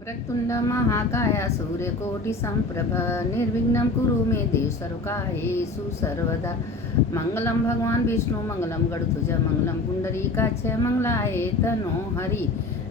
वक्रतुंड महाकाय सूर्यकोटि संप्रभ निर्विघ्नं कुरु मे देव सर्वकार्येषु सर्वदा। मंगलम भगवान विष्णु मंगलम गरुड़ध्वज मंगलम पुंडरीकाक्ष मंगलाय तनो हरि।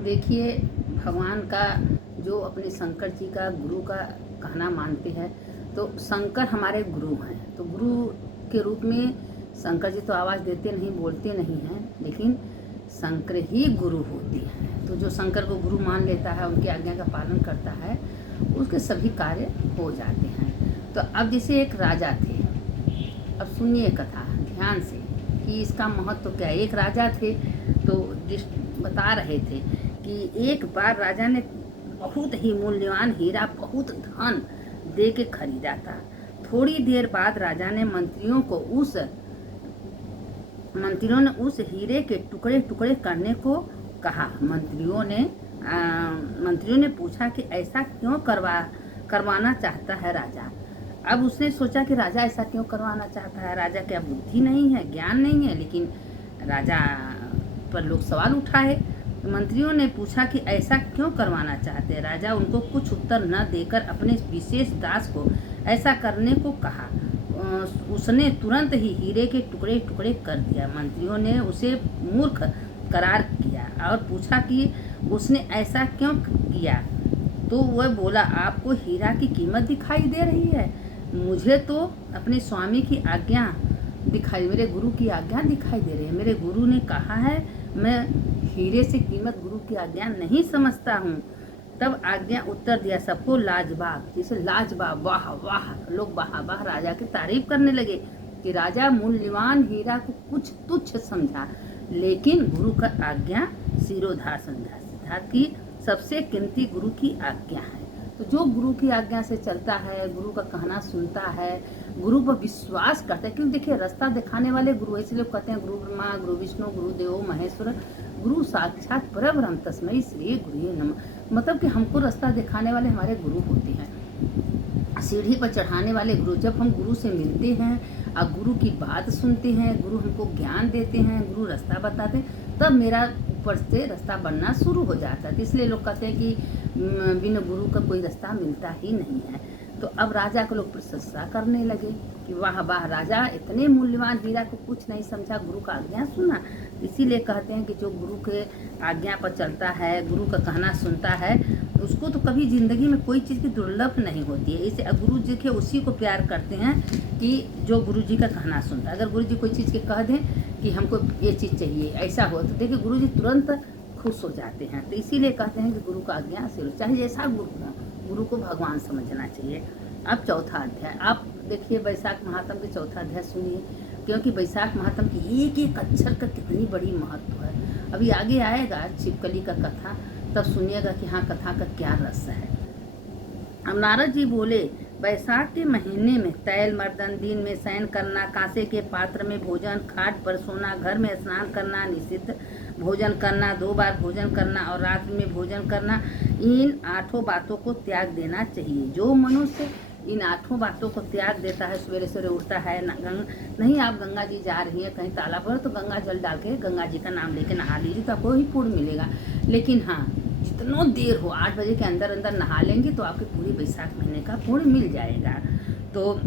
देखिए, भगवान का जो अपने शंकर जी का गुरु का कहना मानते हैं, तो शंकर हमारे गुरु हैं। तो गुरु के रूप में शंकर जी तो आवाज़ देते नहीं, बोलते नहीं हैं, लेकिन शंकर ही गुरु होते हैं। तो जो शंकर को गुरु मान लेता है, उनकी आज्ञा का पालन करता है, उसके सभी कार्य हो जाते हैं। तो अब जैसे एक राजा थे, अब सुनिए कथा ध्यान से कि इसका महत्व क्या है। एक राजा थे, तो बता रहे थे कि एक बार राजा ने बहुत ही मूल्यवान हीरा, बहुत धन दे के खरीदा था। थोड़ी देर बाद राजा ने मंत्रियों ने उस हीरे के टुकड़े टुकड़े करने को कहा। मंत्रियों ने पूछा कि ऐसा क्यों करवाना चाहता है राजा। अब उसने सोचा कि राजा ऐसा क्यों करवाना चाहता है। राजा क्या बुद्धि नहीं है, ज्ञान नहीं है, लेकिन राजा पर लोग सवाल उठाए। मंत्रियों ने पूछा कि ऐसा क्यों करवाना चाहते हैं। राजा उनको कुछ उत्तर न देकर अपने विशेष दास को ऐसा करने को कहा। उसने तुरंत ही हीरे के टुकड़े टुकड़े कर दिया। मंत्रियों ने उसे मूर्ख करार किया और पूछा कि उसने ऐसा क्यों किया। तो वह बोला, आपको हीरा की कीमत दिखाई दे रही है, मुझे तो अपने स्वामी की आज्ञा दिखाई, मेरे गुरु की आज्ञा दिखाई दे रही है। मेरे गुरु ने कहा है, मैं हीरे से कीमत गुरु की आज्ञा नहीं समझता हूँ। तब आज्ञा उत्तर दिया सबको लाजवाब, जैसे लाजवाब, वाह वाह, लोग वाह वाह राजा की तारीफ करने लगे कि राजा मूल्यवान हीरा को कुछ तुच्छ समझा, लेकिन गुरु का आज्ञा सिरोधार समझा। सिद्धार्थ की सबसे कीमती गुरु की आज्ञा है। तो जो गुरु की आज्ञा से चलता है, गुरु का कहना सुनता है, गुरु पर विश्वास करता है, क्योंकि देखिए रास्ता दिखाने वाले गुरु, इसलिए कहते हैं गुरु ब्रह्मा गुरु विष्णु गुरु देवो महेश्वर गुरु साक्षात परब्रह्म तस्मै श्री गुरुवे नमः। मतलब कि हमको रास्ता दिखाने वाले हमारे गुरु होते हैं, सीढ़ी पर चढ़ाने वाले गुरु। जब हम गुरु से मिलते हैं और गुरु की बात सुनते हैं, गुरु हमको ज्ञान देते हैं, गुरु रास्ता बताते हैं, तब मेरा ऊपर से रास्ता बनना शुरू हो जाता है। तो इसलिए लोग कहते हैं कि बिना गुरु का कोई रास्ता मिलता ही नहीं है। तो अब राजा को लोग प्रशंसा करने लगे कि वाह वाह, राजा इतने मूल्यवान हीरा को कुछ नहीं समझा, गुरु का आज्ञा सुना। इसीलिए कहते हैं कि जो गुरु के आज्ञा पर चलता है, गुरु का कहना सुनता है, उसको तो कभी जिंदगी में कोई चीज़ की दुर्लभ नहीं होती है। इसे गुरु जी के उसी को प्यार करते हैं कि जो गुरु जी का कहना सुनता है। अगर गुरु जी कोई चीज़ के कह दें कि हमको ये चीज़ चाहिए, ऐसा हो, तो देखिए गुरु जी तुरंत खुश हो जाते हैं। तो इसीलिए कहते हैं कि गुरु का आज्ञा सिर, चाहे जैसा गुरु हो, गुरु को भगवान समझना चाहिए। अब चौथा अध्याय आप देखिए, वैशाख महात्म के चौथा अध्याय सुनिए, क्योंकि वैशाख महात्म की एक एक अक्षर का कितनी बड़ी महत्व है। अभी आगे आएगा छिपकली का कथा, तब सुनिएगा कि हाँ कथा का क्या रस है। अब नारद जी बोले, वैशाख के महीने में तैल मर्दन, दिन में शयन करना, कांसे के पात्र में भोजन, खाट पर सोना, घर में स्नान करना, निषिद्ध भोजन करना, 2 बार भोजन करना और रात्रि में भोजन करना, इन 8 बातों को त्याग देना चाहिए। जो मनुष्य इन 8 बातों को त्याग देता है, सवेरे सवेरे उठता है, नहीं आप गंगा जी जा रही हैं कहीं तालाब पर, तो गंगा जल डाल के गंगा जी का नाम लेके नहा लीजिए, तो आपको ही पुण्य मिलेगा। लेकिन हाँ, जितना देर हो, 8 बजे के अंदर अंदर नहा लेंगे तो आपके पूरी वैशाख महीने का पुण्य मिल जाएगा। तो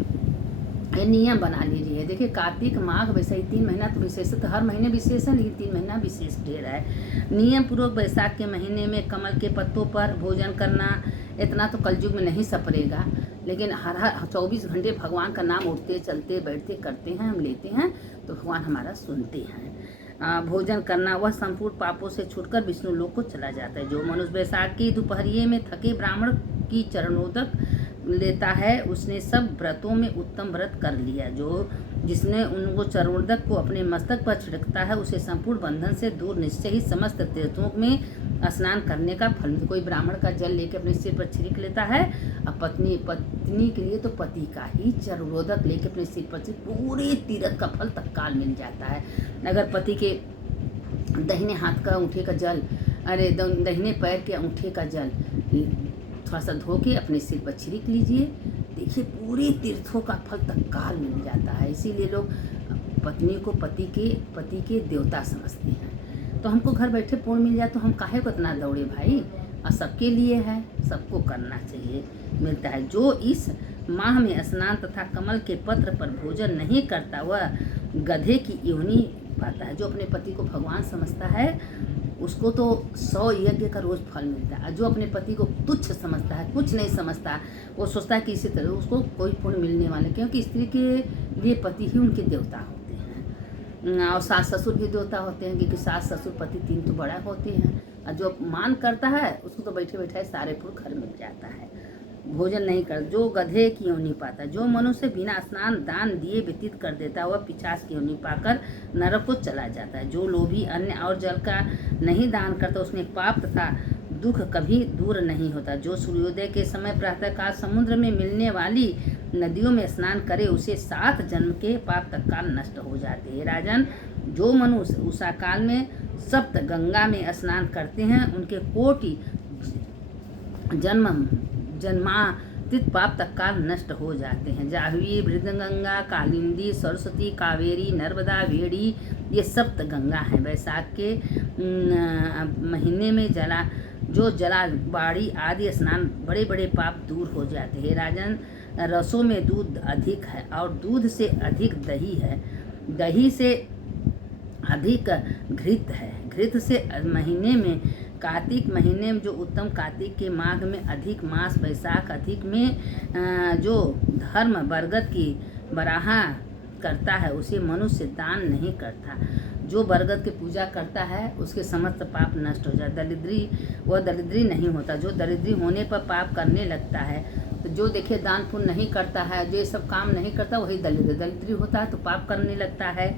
ये नियम बना लीजिए। देखिए, कार्तिक माघ वैशाख 3 महीना तो विशेष, तो हर महीने विशेष है, लेकिन 3 महीना विशेष ढेर है। नियम पूर्वक वैशाख के महीने में कमल के पत्तों पर भोजन करना, इतना तो कलयुग में नहीं सपरेगा, लेकिन हर 24 घंटे भगवान का नाम उठते चलते बैठते करते हैं, हम लेते हैं, तो भगवान हमारा सुनते हैं। भोजन करना, वह संपूर्ण पापों से छूटकर विष्णु लोक को चला जाता है। जो मनुष्य वैशाख की दोपहरिये में थके ब्राह्मण की चरणोदक लेता है, उसने सब व्रतों में उत्तम व्रत कर लिया। जिसने उनको चरणोदक को अपने मस्तक पर छिड़कता है, उसे संपूर्ण बंधन से दूर निश्चय ही समस्त तीर्थों में स्नान करने का फल। कोई ब्राह्मण का जल लेके अपने सिर पर छिड़क लेता है, और पत्नी के लिए तो पति का ही चरणोदक लेके अपने सिर पर पूरे तीर्थ का फल तत्काल मिल जाता है। अगर पति के दाहिने हाथ का अंगूठे का जल, अरे दाहिने पैर के अंगूठे का जल थोड़ा सा धो के अपने सिर पर छिड़क लीजिए, देखिए पूरे तीर्थों का फल तत्काल मिल जाता है। इसीलिए लोग पत्नी को पति के देवता समझते हैं। तो हमको घर बैठे पूर्ण मिल जाए तो हम काहे को इतना दौड़े भाई। और सबके लिए है, सबको करना चाहिए, मिलता है। जो इस माह में स्नान तथा कमल के पत्र पर भोजन नहीं करता वह गधे की योनि पाता है। जो अपने पति को भगवान समझता है उसको तो 100 यज्ञ का रोज फल मिलता है। जो अपने पति को तुच्छ समझता है, कुछ नहीं समझता, वो सोचता है कि इसी तरह उसको कोई पुण्य मिलने वाले, क्योंकि स्त्री के लिए पति ही उनके देवता होते हैं और सास ससुर भी देवता होते हैं, क्योंकि सास ससुर पति 3 तो बड़ा होते हैं। और जो मान करता है उसको तो बैठे बैठे सारे फूल घर मिल जाता है। भोजन नहीं कर, जो गधे की योनि पाता, जो मनुष्य बिना स्नान दान दिए व्यतीत कर देता है वह पिशाच की योनि पाकर नरक को चला जाता है। जो लोभी अन्न और जल का नहीं दान करता उसमें पाप तथा दुख कभी दूर नहीं होता। जो सूर्योदय के समय प्रातःकाल समुद्र में मिलने वाली नदियों में स्नान करे उसे 7 जन्म के पाप तत्काल नष्ट हो जाते हैं। राजन, जो मनुष्य उषा काल में सप्त गंगा में स्नान करते हैं उनके कोटि जन्मातीत पाप तत्काल नष्ट हो जाते हैं। जाह्नवी, बृहदगंगा, कालिंदी, सरस्वती, कावेरी, नर्मदा, वेड़ी, ये सप्त गंगा हैं। वैशाख के महीने में जला बाड़ी आदि स्नान बड़े बड़े पाप दूर हो जाते हैं। राजन, रसों में दूध अधिक है और दूध से अधिक दही है, दही से अधिक घृत है, घृत से महीने में कार्तिक महीने में जो उत्तम, कार्तिक के माघ में अधिक मास, वैशाख अधिक में जो धर्म बरगद की बराहा करता है उसे मनुष्य दान नहीं करता। जो बरगद की पूजा करता है उसके समस्त पाप नष्ट हो जाता। वह दरिद्री नहीं होता। जो दरिद्री होने पर पाप करने लगता है, तो जो देखिए दान पुण्य नहीं करता है, जो ये सब काम नहीं करता वही दरिद्री होता है, तो पाप करने लगता है।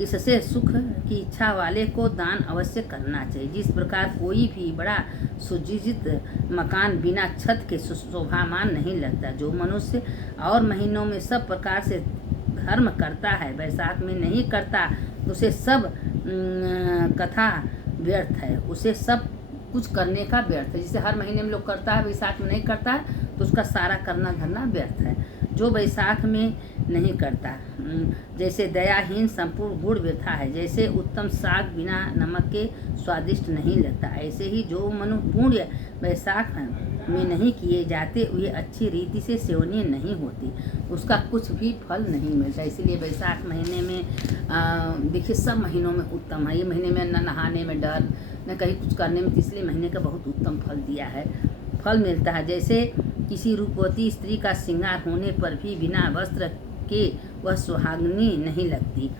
इससे सुख की इच्छा वाले को दान अवश्य करना चाहिए। जिस प्रकार कोई भी बड़ा सुसज्जित मकान बिना छत के शोभामान नहीं लगता। जो मनुष्य और महीनों में सब प्रकार से धर्म करता है वैशाख में नहीं करता उसे सब कथा व्यर्थ है, उसे सब कुछ करने का व्यर्थ है। जिसे हर महीने में लोग करता है वैशाख में नहीं करता है तो उसका सारा करना धरना व्यर्थ है। जो वैशाख में नहीं करता, जैसे दयाहीन संपूर्ण गुण व्यर्था है, जैसे उत्तम साग बिना नमक के स्वादिष्ट नहीं लगता, ऐसे ही जो मनु पुण्य वैशाख में नहीं किए जाते वे अच्छी रीति से सेवनीय नहीं होती, उसका कुछ भी फल नहीं मिलता। इसीलिए वैशाख महीने में देखिए सब महीनों में उत्तम है। ये महीने में न नहाने में डर, न कहीं कुछ करने में, इसलिए महीने का बहुत उत्तम फल दिया है, फल मिलता है। जैसे किसी रूपवती स्त्री का श्रृंगार होने पर भी बिना वस्त्र के वह सुहागनी नहीं लगती।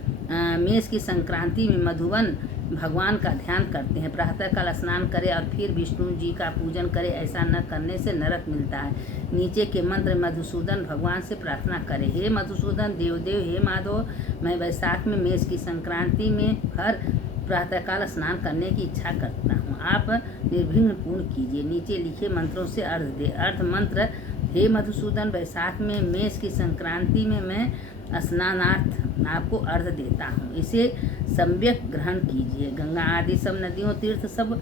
मेष की संक्रांति में मधुवन भगवान का ध्यान करते हैं। प्रातःकाल स्नान करे और फिर विष्णु जी का पूजन करे, ऐसा न करने से नरक मिलता है। नीचे के मंत्र मधुसूदन भगवान से प्रार्थना करें, हे मधुसूदन देवदेव, हे माधव, मैं वैशाख में मेष की संक्रांति में हर प्रातःकाल स्नान करने की इच्छा करता हूँ, आप निर्विघ्न पूर्ण कीजिए। नीचे लिखे मंत्रों से अर्थ दे। अर्थ मंत्र, हे मधुसूदन, वैशाख में मेष की संक्रांति में मैं स्नानार्थ आपको अर्घ देता हूँ, इसे सम्यक ग्रहण कीजिए। गंगा आदि सब नदियों तीर्थ सब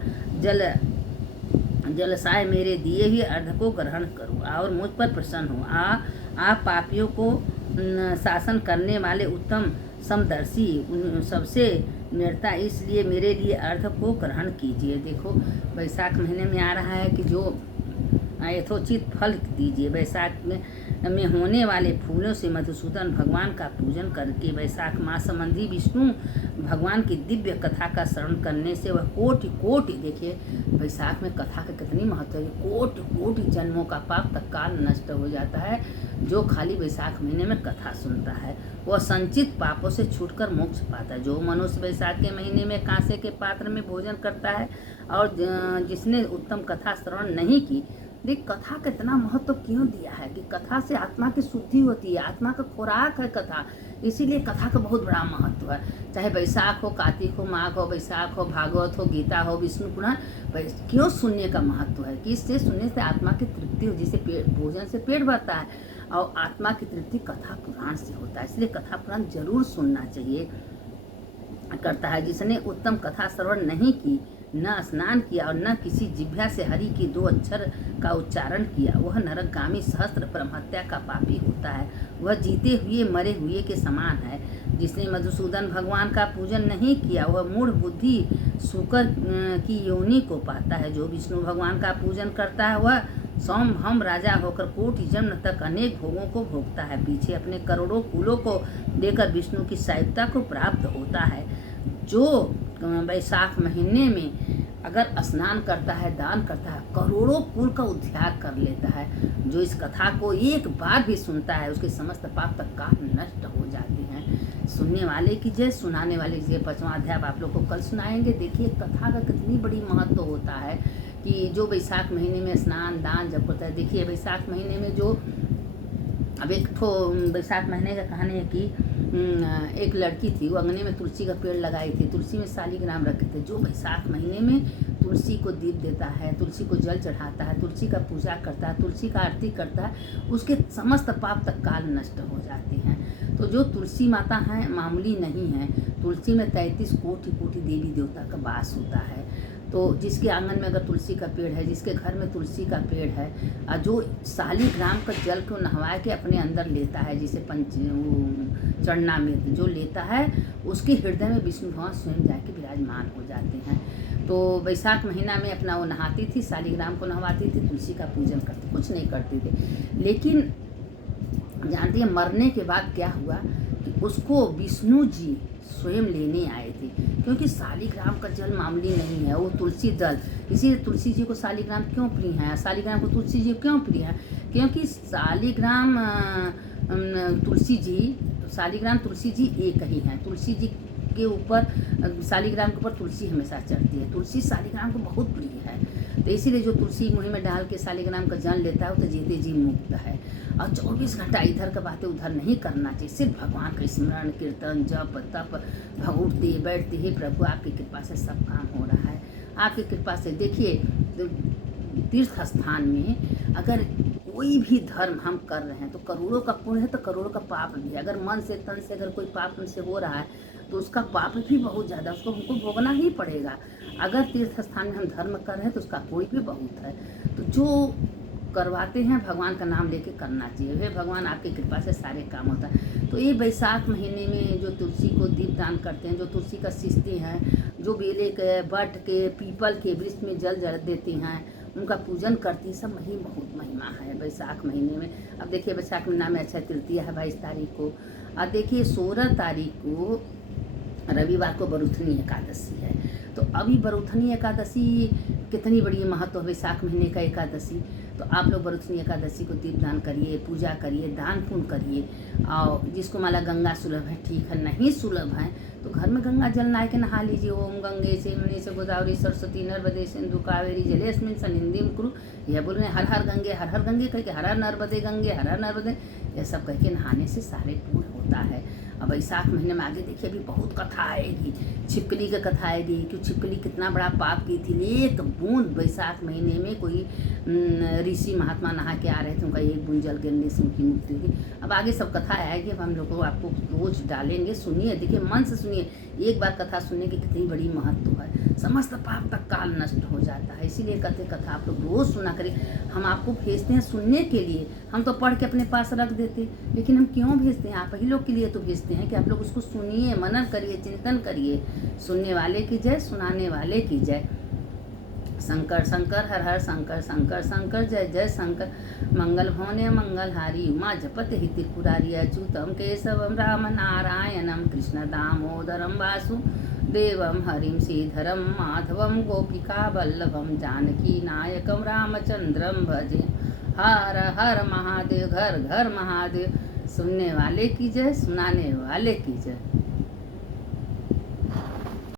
जलसाय मेरे दिए हुए अर्घ को ग्रहण करो और मुझ पर प्रसन्न हो। आप पापियों को शासन करने वाले उत्तम समदर्शी सबसे निरता, इसलिए मेरे लिए अर्घ को ग्रहण कीजिए। देखो वैशाख महीने में आ रहा है कि जो यथोचित फल दीजिए। वैशाख में होने वाले फूलों से मधुसूदन भगवान का पूजन करके वैशाख मास संबंधी विष्णु भगवान की दिव्य कथा का श्रवण करने से वह कोटि कोटि, देखिए वैशाख में कथा का कितनी महत्व है, कोटि कोटि जन्मों का पाप तत्काल नष्ट हो जाता है। जो खाली वैशाख महीने में कथा सुनता है वह संचित पापों से छूटकर मोक्ष पाता है। जो मनुष्य वैशाख के महीने में कांसे के पात्र में भोजन करता है और जिसने उत्तम कथा श्रवण नहीं की, देख कथा का इतना महत्व क्यों दिया है कि कथा से आत्मा की शुद्धि होती है, आत्मा का खुराक है कथा, इसीलिए कथा का बहुत बड़ा महत्व है। चाहे वैशाख हो, कार्तिक हो, माघ हो, वैशाख हो, भागवत हो, गीता हो, विष्णु पुराण, क्यों सुनने का महत्व है कि इससे सुनने से आत्मा की तृप्ति हो, जिसे भोजन से पेट भरता है और आत्मा की तृप्ति कथा पुराण से होता है, इसलिए कथा पुराण जरूर सुनना चाहिए करता है। जिसने उत्तम कथा श्रवण नहीं की, न स्नान किया और न किसी जिह्वा से हरि की 2 अक्षर का उच्चारण किया, वह नरकगामी सहस्त्र परमहत्या का पापी होता है। वह जीते हुए मरे हुए के समान है। जिसने मधुसूदन भगवान का पूजन नहीं किया वह मूढ़ बुद्धि शुकर की योनि को पाता है। जो विष्णु भगवान का पूजन करता है वह सौम हम राजा होकर कोटि जन्म तक अनेक भोगों को भोगता है। पीछे अपने करोड़ों कुलों को देकर विष्णु की सायुज्यता को प्राप्त होता है। जो वैशाख महीने में अगर स्नान करता है, दान करता है, करोड़ों कुल का उद्धार कर लेता है। जो इस कथा को एक बार भी सुनता है उसके समस्त पाप तक का नष्ट हो जाते हैं। सुनने वाले की जय, सुनाने वाले की जय। 5वां अध्याय आप लोग को कल सुनाएंगे। देखिए कथा का कितनी बड़ी महत्व होता है कि जो वैशाख महीने में स्नान दान जब होता है। देखिए वैशाख महीने में जो अब एक तो वैशाख महीने का कहानी है कि एक लड़की थी, वो अंगने में तुलसी का पेड़ लगाई थी, तुलसी में शालिग्राम रखे थे। जो वैशाख महीने में तुलसी को दीप देता है, तुलसी को जल चढ़ाता है, तुलसी का पूजा करता है, तुलसी का आरती करता है, उसके समस्त पाप तक काल नष्ट हो जाते हैं। तो जो तुलसी माता हैं मामूली नहीं है। तुलसी में 33 कोटि कोटि देवी देवता का वास होता है। तो जिसके आंगन में अगर तुलसी का पेड़ है, जिसके घर में तुलसी का पेड़ है, जो शालिग्राम का जल को नहवा के अपने अंदर लेता है, जिसे चढ़ना में जो लेता है, उसके हृदय में विष्णु भगवान स्वयं जाके विराजमान हो जाते हैं। तो वैशाख महीना में अपना वो नहाती थी, शालिग्राम को नहवाती थी, तुलसी का पूजन करती, कुछ नहीं करती थी। लेकिन जानती है मरने के बाद क्या हुआ कि उसको विष्णु जी स्वयं लेने आए थे, क्योंकि शालिग्राम का जल मामूली नहीं है, वो तुलसी दल। इसीलिए तुलसी जी को शालिग्राम क्यों प्रिय है, शालिग्राम को तुलसी जी क्यों प्रिय है, क्योंकि शालिग्राम तुलसी जी एक ही हैं। तुलसी जी के ऊपर, शालिग्राम के ऊपर तुलसी हमेशा चढ़ती है। तुलसी शालिग्राम को बहुत प्रिय है। तो इसीलिए जो तुलसी मुँह में डाल के शालिग्राम का जल लेता है वो तो जीते जी मुक्त है। और 24 घंटा इधर का बातें उधर नहीं करना चाहिए। सिर्फ भगवान का स्मरण कीर्तन जप तप उठते बैठते ही प्रभु आपकी कृपा से सब काम हो रहा है। आपकी कृपा से देखिए तीर्थ स्थान में अगर कोई भी धर्म हम कर रहे हैं तो करोड़ों का पुण्य है तो करोड़ों का पाप भी है। अगर मन से तन से अगर कोई पाप हमसे हो रहा है तो उसका पाप भी बहुत ज़्यादा, उसको हमको भोगना ही पड़ेगा। अगर तीर्थ स्थान में हम धर्म कर रहे हैं तो उसका कोई भी बहुत है। तो जो करवाते हैं भगवान का नाम लेके करना चाहिए। वे भगवान आपकी कृपा से सारे काम होता है। तो ये वैशाख महीने में जो तुलसी को दीप दान करते हैं, जो तुलसी का सींचते हैं, जो बेले के बट के पीपल के वृक्ष में जल देती हैं, उनका पूजन करती है, सब बहुत महिमा है वैशाख महीने में। अब देखिए वैशाख महीना में अच्छा तृतीया है 22 तारीख को। और देखिए 16 तारीख को रविवार को बरुथनी एकादशी है। तो अभी बरुथनी एकादशी कितनी बड़ी महत्व है वैशाख महीने का एकादशी। तो आप लोग बरुथनी एकादशी को दीपदान करिए, पूजा करिए, दान पुण्य करिए। और जिसको माला गंगा सुलभ है ठीक है, नहीं सुलभ है तो घर में गंगा जल नहा के नहा लीजिए। ओम गंगे से मणि से गोदावरी सरस्वती नर्मदे सिंधु कावेरी जलेस्मिन सन्निधिं कुरु। यह बोल रहे हर हर गंगे कह के, हर हर नर्मदे गंगे, हर हर नर्मदे, यह सब कह के नहाने से सारे पूर्ण होता है। अब वैशाख महीने में आगे देखिए अभी बहुत कथा आएगी। छिपकली का कथा आएगी कि छिपकली कितना बड़ा पाप की थी। एक बूंद वैशाख महीने में कोई ऋषि महात्मा नहा के आ रहे थे, उनका एक बूंद जल गिरने से उनकी मुक्ति हुई। अब आगे सब कथा आएगी। अब हम लोग को आपको रोज डालेंगे, सुनिए, देखिए मन से सुनिए। एक बार कथा सुनने की कितनी बड़ी महत्व है, समस्त पाप तक काल नष्ट हो जाता है। इसीलिए कहते कथा आप लोग रोज सुना करें। हम आपको भेजते हैं सुनने के लिए, हम तो पढ़ के अपने पास रख देते, लेकिन हम क्यों भेजते हैं? आप ही लोग के लिए तो भेजते हैं कि आप लोग उसको सुनिए, मनन करिए, चिंतन करिए। सुनने वाले की जय, सुनाने वाले की जय। शंकर शंकर हर हर शंकर शंकर शंकर जय जय शंकर। मंगल भवने मंगलहारी उमा जपत हि त्रिपुरारी। अच्युतम केशवम राम नारायणम कृष्ण दामोदरम वासुदेवम हरिम श्रीधरम माधवम गोपिका वल्लभम जानकी नायकम रामचंद्रम भजे। हर हर महादेव, घर घर महादेव। सुनने वाले की जय, सुनाने वाले की जय।